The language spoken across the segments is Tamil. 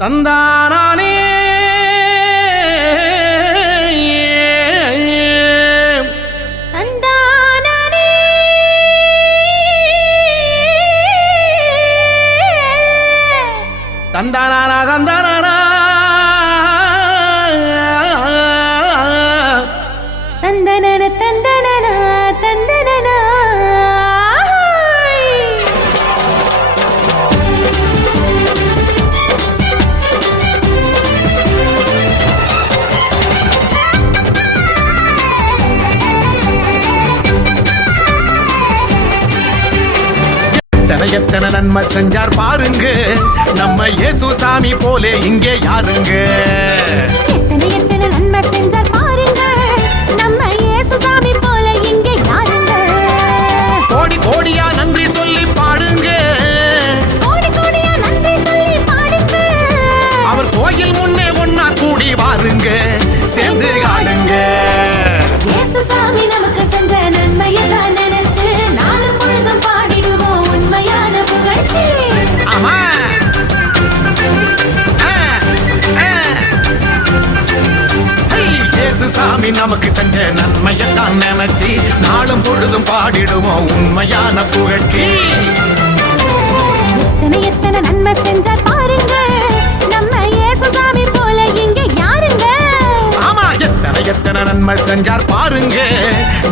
தந்தானே தந்தானா தந்தானா தந்தனன தந்தனன தந்தனன எத்தனை நன்மை செஞ்சார் பாருங்க நம்ம இயேசு சாமி போலே இங்கே யாருங்க. எத்தனை நன்மை செஞ்சார் பாருங்க நம்ம இயேசு சாமி போல இங்கே யாருங்க. கோடி கோடியா நன்றி சொல்லி பாடுங்க, கோடி கோடியா நன்றி சொல்லி பாடுங்க. அவர் கோயில் முன்னே ஒன்னா கூடி வாருங்க, சேர்ந்து ஆடுங்க. இயேசு சாமி நமக்கு செஞ்ச நன்மையை தான் நினைச்சு நாளும் பொழுதும் பாடிடுவோம் உண்மையான புகழ்ச்சி. ஆமா இயேசு சாமி நமக்கு செஞ்ச நன்மையத்தான் நினைச்சு நாளும் பொழுதும் பாடிடுவோம் உண்மையான புகழ்ச்சி. எத்தனை நன்மை செஞ்சார் பாருங்க நம்ம இயேசு சாமி போல இங்கே யாருங்க. ஆமா எத்தனை நன்மை செஞ்சார் பாருங்க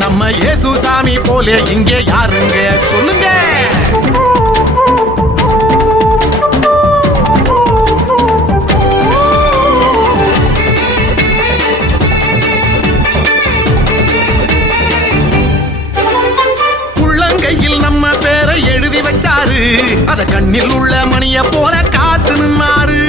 நம்ம இயேசு சாமி போலே இங்கே யாருங்க. சொல்லுங்க. நம்ம பேரை எழுதி வச்சாரு, அத கண்ணில் உள்ள மணிய போல காத்து நின்னாரு.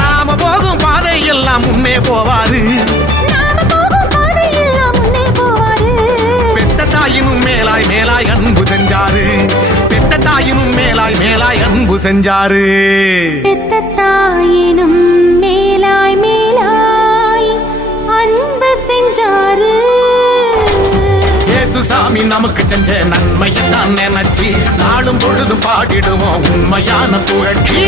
நாம போகும் பாதை எல்லாம் முன்னே போவாரு, பெத்த தாயினும் மேலாய் மேலாய் அன்பு செஞ்சாரு, பெத்த தாயினும் மேலாய் மேலாய் அன்பு செஞ்சாரு, பெத்த தாயினும் மேலாய் மேலாய் அன்பு செஞ்சாரு. இயேசு சாமி நமக்கு செஞ்ச நன்மையத்தான் நினைச்சு நாளும் பொழுதும் பாடிடுவோம் உண்மையான புகழ்ச்சி.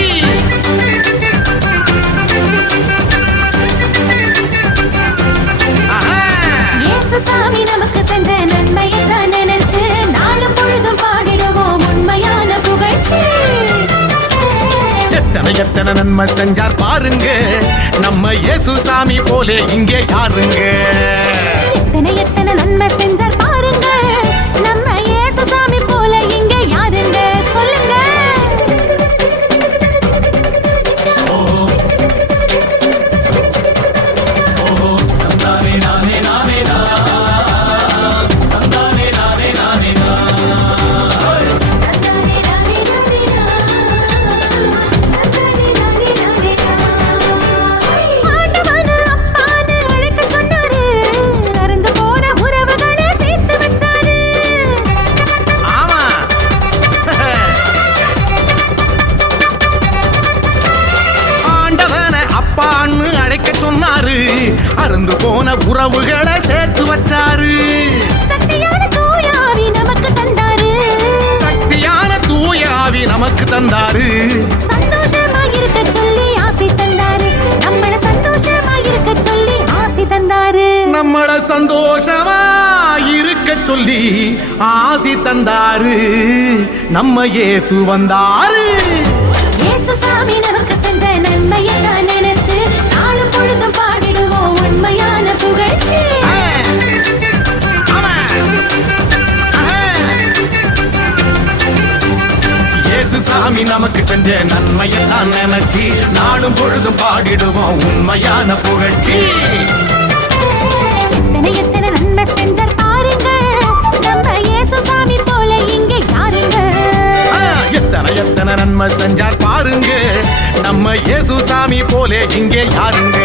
இயேசு சாமி நமக்கு செஞ்ச நன்மையத்தான் நினைச்சு நாளும் பொழுதும் பாடிடுவோம் உண்மையான புகழ்ச்சி. எத்தனை நன்மை செஞ்சார் பாருங்க நம்ம இயேசு சாமி போலே இங்கே யாருங்க. எத்தனை நன்மை செஞ்சார் பாருங்க நம்ம இயேசு சாமி போல இங்கே யாருங்க. சொல்லுங்க. அருந்து போன உறவுகளை சேர்த்து வச்சாரு, சக்தியான தூயாவி நமக்கு தந்தாரு, சக்தியான தூயாவி நமக்கு தந்தாரு. சந்தோஷமாயிருக்க சொல்லி ஆசி தந்தாரு, நம்மள சந்தோஷமாயிருக்க சொல்லி ஆசி தந்தாரு, நம்மள சந்தோஷமா இருக்க சொல்லி ஆசி தந்தாரு. நம்ம இயேசு வந்தாரு. இயேசு சாமி நமக்கு செஞ்ச நன்மையை தான் நினைச்சு நாளும் பொழுதும் பாடிடுவோம் உண்மையான புகழ்ச்சி. இயேசு சாமி நமக்கு செஞ்ச நன்மையெல்லாம் நினைச்சு நாளும் பொழுதும் பாடிடுவோம் உண்மையான புகழ்ச்சி. எத்தனை நன்மை செஞ்சார் பாருங்க நம்ம இயேசு சாமி போல இங்கே யாருங்க. எத்தனை நன்மை செஞ்சார் பாருங்க நம்ம இயேசு சாமி போலே இங்கே யாருங்க.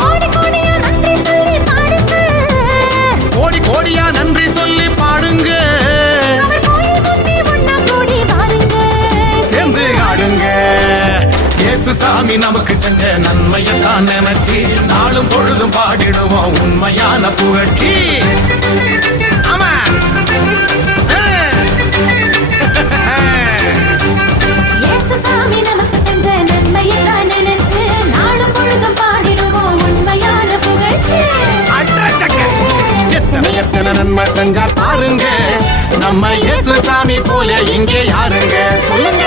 கோடி கோடியா நன்றி சொல்லி பாடுங்க, கோடி கோடியா நன்றி சொல்லி பாடுங்க, சேர்ந்து ஆடுங்க. இயேசு சாமி நமக்கு செஞ்ச நன்மையை தான் நினைச்சு நாளும் பொழுதும் பாடிடுவோம் உண்மையான புகழ்ச்சி. ஆமா. இயேசு சாமி நமக்கு செஞ்ச நன்மையை தான் நினைச்சு நாளும் பொழுதும் பாடிடுவோம் உண்மையான புகழ்ச்சி. எத்தனை எத்தனை நன்மை செஞ்சார் பாருங்க, நம்ம இயேசு சாமி போல இங்கே யாருங்க சொல்லுங்க.